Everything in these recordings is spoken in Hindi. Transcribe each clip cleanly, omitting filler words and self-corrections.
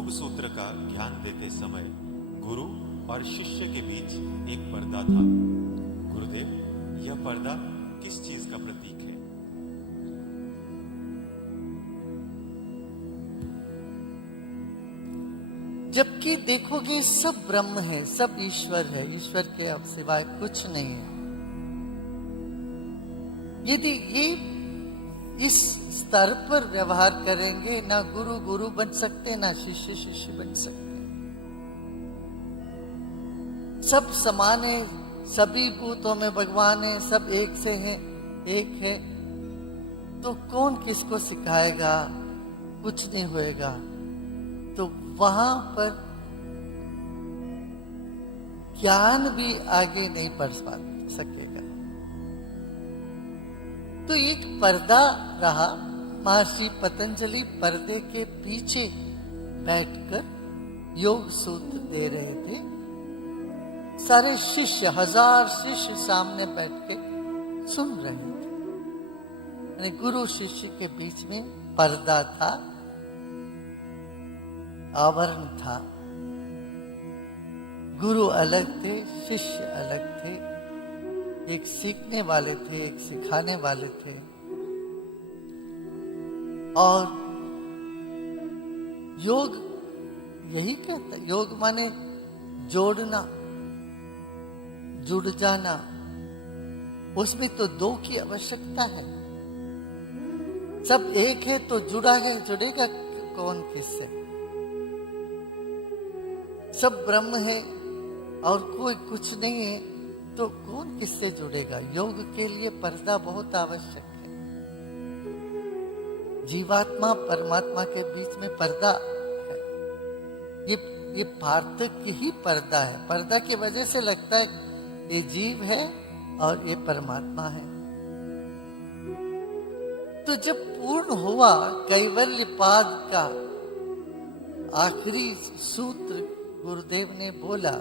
योग सूत्र का ज्ञान देते समय गुरु और शिष्य के बीच एक पर्दा था। गुरुदेव, यह पर्दा किस चीज का प्रतीक है? जबकि देखोगे सब ब्रह्म है, सब ईश्वर है, ईश्वर के अब सिवाय कुछ नहीं है। यदि ये इस स्तर पर व्यवहार करेंगे, ना गुरु गुरु बन सकते, ना शिष्य शिष्य बन सकते। सब समान है, सभी भूतों में भगवान है, सब एक से हैं, एक है, तो कौन किसको सिखाएगा? कुछ नहीं होएगा। तो वहां पर ज्ञान भी आगे नहीं बढ़ सकेगा। तो एक पर्दा रहा। महर्षि पतंजलि पर्दे के पीछे बैठकर योग सूत्र दे रहे थे। सारे शिष्य, 1000 शिष्य सामने बैठ के सुन रहे थे। यानी गुरु शिष्य के बीच में पर्दा था, आवरण था। गुरु अलग थे, शिष्य अलग थे। एक सीखने वाले थे, एक सिखाने वाले थे। और योग यही कहता है, योग माने जोड़ना, जुड़ जाना। उसमें तो दो की आवश्यकता है। सब एक है तो जुड़ेगा कौन किससे? सब ब्रह्म है और कोई कुछ नहीं है तो कौन किससे जुड़ेगा? योग के लिए पर्दा बहुत आवश्यक है। जीवात्मा परमात्मा के बीच में पर्दा है। ये पार्थक्य ही पर्दा है। पर्दा की वजह से लगता है ये जीव है और ये परमात्मा है। तो जब पूर्ण हुआ कैवल्य पाद का आखिरी सूत्र गुरुदेव ने बोला,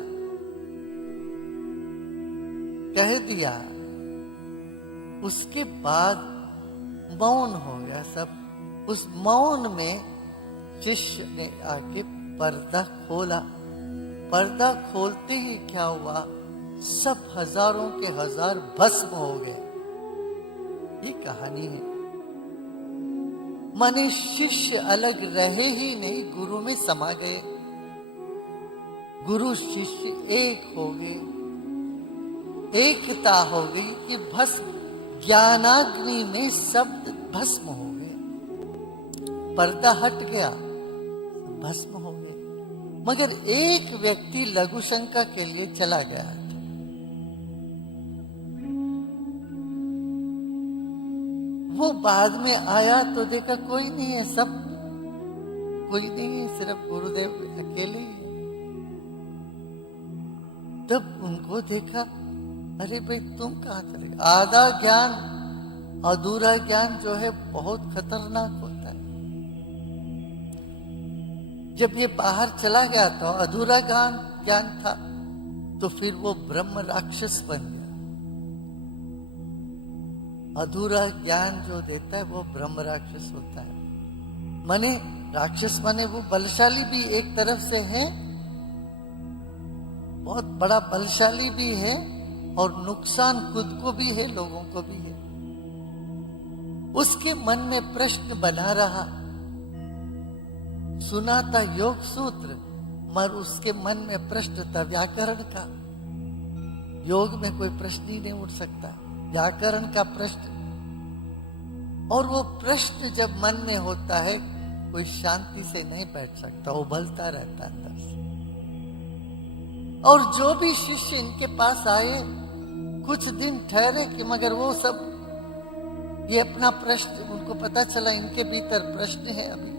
कह दिया, उसके बाद मौन हो गया सब। उस मौन में शिष्य ने आके पर्दा खोला। पर्दा खोलते ही क्या हुआ? सब हजारों के हजार भस्म हो गए। ये कहानी है। माने शिष्य अलग रहे ही नहीं, गुरु में समा गए। गुरु शिष्य एक हो गए, एकता हो गई कि भस्म, ज्ञानाग्नि में शब्द भस्म हो गए। पर्दा हट गया, भस्म हो गए। मगर एक व्यक्ति लघु शंका के लिए चला गया था। वो बाद में आया तो देखा कोई नहीं है, सब कोई नहीं है, सिर्फ गुरुदेव अकेले ही है। तब उनको देखा, अरे भाई तुम कहाँ चले गए? आधा ज्ञान, अधूरा ज्ञान जो है बहुत खतरनाक होता है। जब ये बाहर चला गया तो अधूरा ज्ञान था, तो फिर वो ब्रह्म राक्षस बन गया। अधूरा ज्ञान जो देता है वो ब्रह्म राक्षस होता है। माने राक्षस माने वो बलशाली भी एक तरफ से है, बहुत बड़ा बलशाली भी है, और नुकसान खुद को भी है, लोगों को भी है। उसके मन में प्रश्न बना रहा। सुना था योग सूत्र, मगर उसके मन में प्रश्न था व्याकरण का। योग में कोई प्रश्न ही नहीं उठ सकता, व्याकरण का प्रश्न। और वो प्रश्न जब मन में होता है, कोई शांति से नहीं बैठ सकता, उबलता रहता है अंदर से। और जो भी शिष्य इनके पास आए, कुछ दिन ठहरे कि मगर वो सब ये अपना प्रश्न, उनको पता चला इनके भीतर प्रश्न है। अभी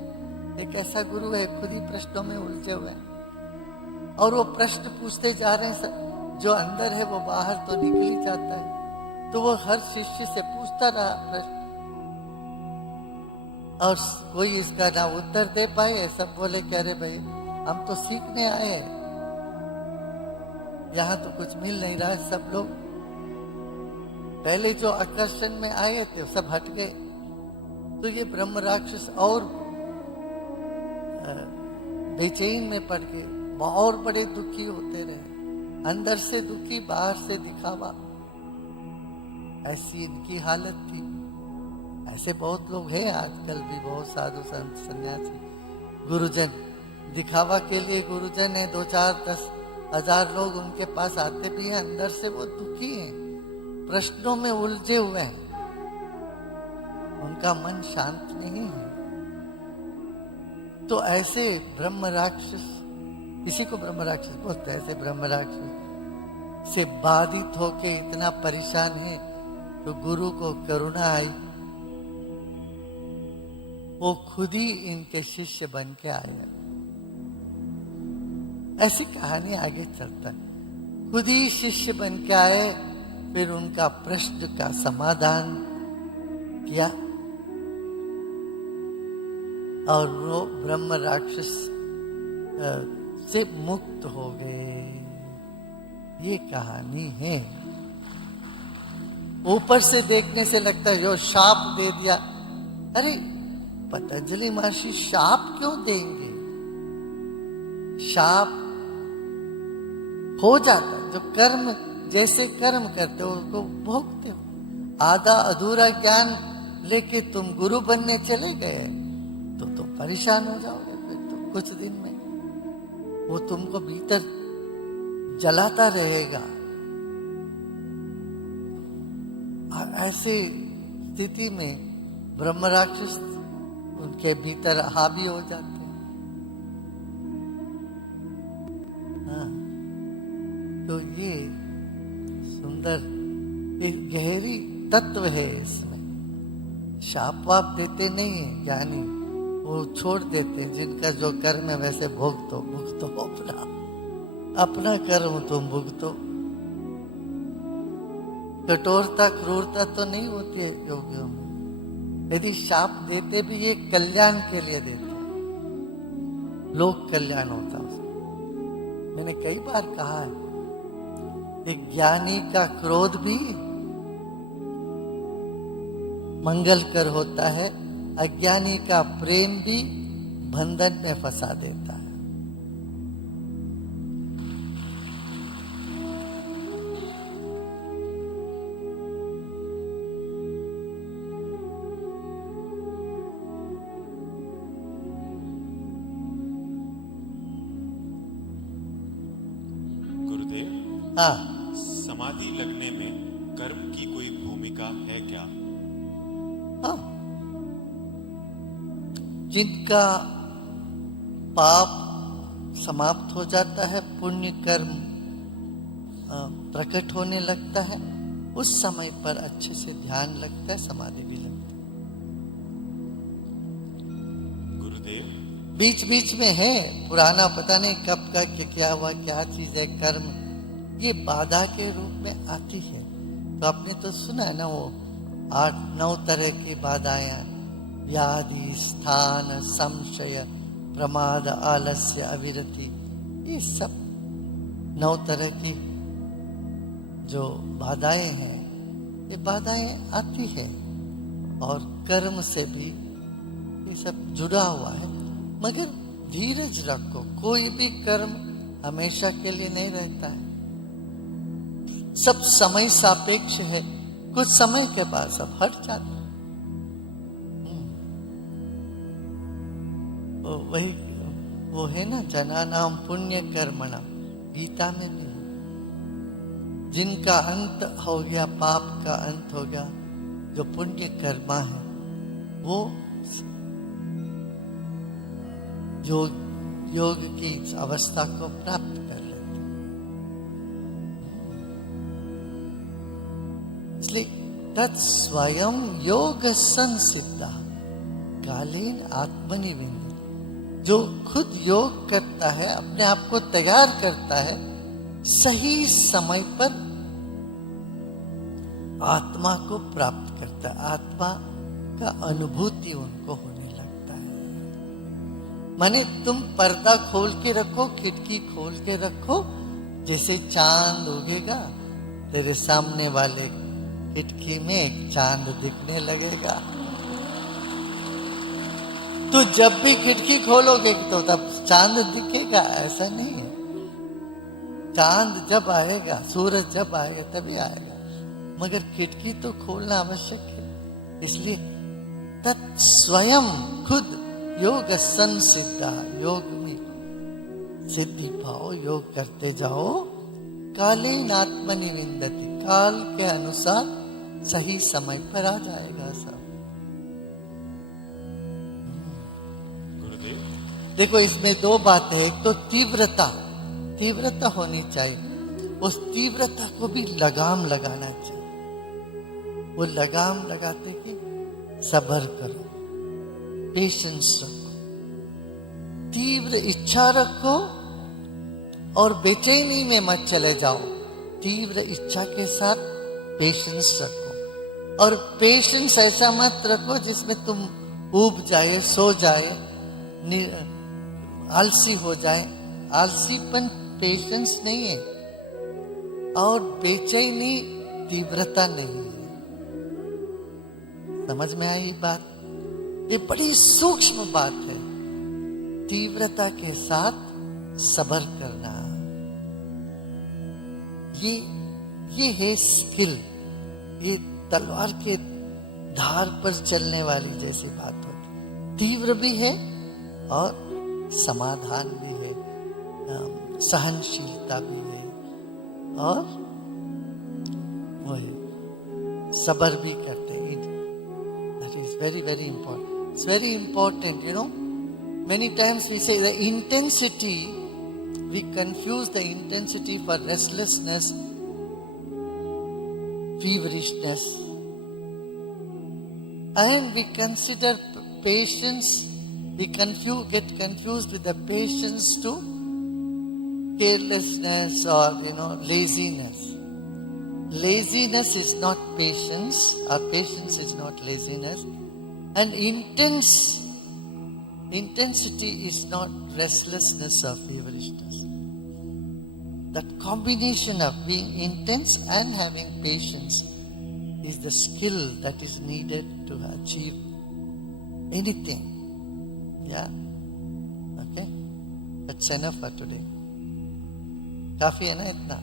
एक ऐसा गुरु है खुद ही प्रश्नों में उलझे हुए हैं, और वो प्रश्न पूछते जा रहे हैं। जो अंदर है वो बाहर तो निकल ही जाता है। तो वो हर शिष्य से पूछता रहा प्रश्न, और कोई इसका ना उत्तर दे पाए। सब बोले कह रहे भाई हम तो सीखने आए हैं, यहाँ तो कुछ मिल नहीं रहा है। सब लोग पहले जो आकर्षण में आए थे सब हट गए। तो ये ब्रह्म राक्षस और बेचैन में पड़ के और बड़े दुखी होते रहे, अंदर से दुखी, बाहर से दिखावा, ऐसी इनकी हालत थी। ऐसे बहुत लोग हैं आजकल भी, बहुत साधु संत सन्यासी गुरुजन, दिखावा के लिए गुरुजन है, 2-4-10,000 लोग उनके पास आते भी हैं, अंदर से वो दुखी हैं, प्रश्नों में उलझे हुए हैं, उनका मन शांत नहीं है। तो ऐसे ब्रह्म राक्षस, इसी को ब्रह्म राक्षस बोलते हैं, ऐसे ब्रह्म राक्षस से बाधित होके इतना परेशान है, तो गुरु को करुणा आई, वो खुद ही इनके शिष्य बन के आए। ऐसी कहानी आगे चलता है, खुद ही शिष्य बन के आए, फिर उनका प्रश्न का समाधान किया और वो ब्रह्म राक्षस से मुक्त हो गए। ये कहानी है। ऊपर से देखने से लगता है जो शाप दे दिया, अरे पतंजलि महर्षि शाप क्यों देंगे? शाप हो जाता, जो कर्म जैसे कर्म करते हो उसको भोगते हो। आधा अधूरा ज्ञान लेके तुम गुरु बनने चले गए तो तुम परेशान हो जाओगे, फिर तो कुछ दिन में वो तुमको भीतर जलाता रहेगा। ऐसे स्थिति में ब्रह्म राक्षस उनके भीतर हावी हो जाते हैं। हाँ, तो ये सुंदर एक गहरी तत्व है इसमें। शाप वाप देते नहीं है ज्ञानी, वो छोड़ देते हैं, जिनका जो कर्म है वैसे भुगतो अपना कर्म तुम भुगतो। कठोरता क्रूरता तो नहीं होती है योगियों में। यदि शाप देते भी ये कल्याण के लिए देते, लोक कल्याण होता उसमें। मैंने कई बार कहा है, एक ज्ञानी का क्रोध भी मंगलकर होता है, अज्ञानी का प्रेम भी बंधन में फंसा देता है। गुरुदेव, हाँ, समाधि लगने में कर्म की कोई भूमिका है क्या? हाँ, जिनका पाप समाप्त हो जाता है, पुण्य कर्म प्रकट होने लगता है, उस समय पर अच्छे से ध्यान लगता है, समाधि भी लगती है। गुरुदेव, बीच बीच में है पुराना, पता नहीं कब का क्या हुआ, क्या चीज है कर्म, ये बाधा के रूप में आती है। तो आपने तो सुना है ना, वो 8-9 तरह की बाधाएं, व्याधि, स्थान, संशय, प्रमाद, आलस्य, अविरति, ये सब 9 तरह की जो बाधाएं हैं, ये बाधाएं आती है और कर्म से भी ये सब जुड़ा हुआ है। मगर धीरज रखो, कोई भी कर्म हमेशा के लिए नहीं रहता है, सब समय सापेक्ष है, कुछ समय के बाद सब हट जाता है। वही वो है ना, जना नाम पुण्य कर्मणा, गीता में भी है। जिनका अंत हो गया, पाप का अंत हो गया, जो पुण्य कर्मा है वो योग की अवस्था को प्राप्त कर लेते हैं। इसलिए तत्स्वयं योग संसिद्धा कालीन आत्मनि विन्दति, जो खुद योग करता है, अपने आप को तैयार करता है, सही समय पर आत्मा को प्राप्त करता है, आत्मा का अनुभूति उनको होने लगता है। माने तुम पर्दा खोल के रखो, खिड़की खोल के रखो, जैसे चांद उगेगा तेरे सामने वाले खिड़की में एक चांद दिखने लगेगा। तो जब भी खिड़की खोलोगे तो तब चांद दिखेगा, ऐसा नहीं है। चांद जब आएगा, सूरज जब आएगा तभी आएगा, मगर खिड़की तो खोलना आवश्यक है। इसलिए तत् स्वयं खुद योग संसिद्धा, योग में सिद्धि पाओ, योग करते जाओ। कालीन आत्मनि विंदति, काल के अनुसार सही समय पर आ जाएगा सब। गुरुदेव, देखो इसमें दो बातें हैं। एक तो तीव्रता, तीव्रता होनी चाहिए, उस तीव्रता को भी लगाम लगाना चाहिए। वो लगाम लगाते कि सब्र करो, पेशेंस रखो, तीव्र इच्छा रखो और बेचैनी में मत चले जाओ। तीव्र इच्छा के साथ पेशेंस रखो, और पेशेंस ऐसा मत रखो जिसमें तुम ऊब जाए, सो जाए, आलसी हो जाए। आलसीपन पेशेंस नहीं है, और बेचैनी तीव्रता नहीं है। समझ में आई बात? ये बड़ी सूक्ष्म बात है। तीव्रता के साथ सब्र करना, ये है स्किल। ये तलवार के धार पर चलने वाली जैसी बात होती। तीव्र भी है और समाधान भी है, सहनशीलता भी है, और वही सब्र भी करते हैं। That is very very important. It's very important, you know. Many times we say the intensity, we confuse the intensity for restlessness, feverishness, and we consider patience, we get confused with the patience to carelessness or, laziness. Laziness is not patience, or patience is not laziness, and intensity is not restlessness or feverishness. That combination of being intense and having patience is the skill that is needed to achieve anything. Yeah? Okay? That's enough for today. काफी है ना इतना?